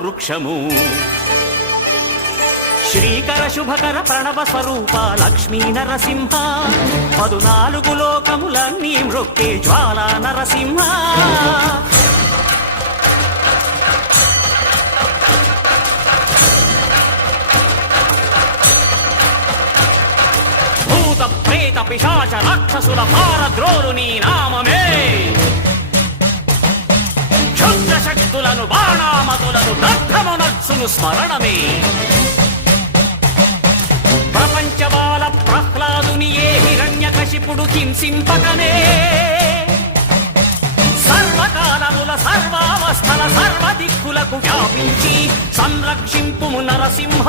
వృక్షము శ్రీకర శుభకర ప్రణవ స్వరూప లక్ష్మీ నరసింహ 14 లోకములన్నీ మృక్కే జ్వాలా నరసింహ భూత ప్రేత పిశాచ రాక్షసుల పారద్రోలు నీ నామమే క్షుద్ర శక్తులను బాణామతులను దగ్ధమునర్చును స్మరణమే ప్రపంచబాల ప్రహ్లాదుని ఏ హిరణ్యకశిపుడు హింసింపకనే సర్వకాలముల సర్వావస్థల సర్వదిక్కులకు వ్యాపించి సంరక్షింపుము నరసింహ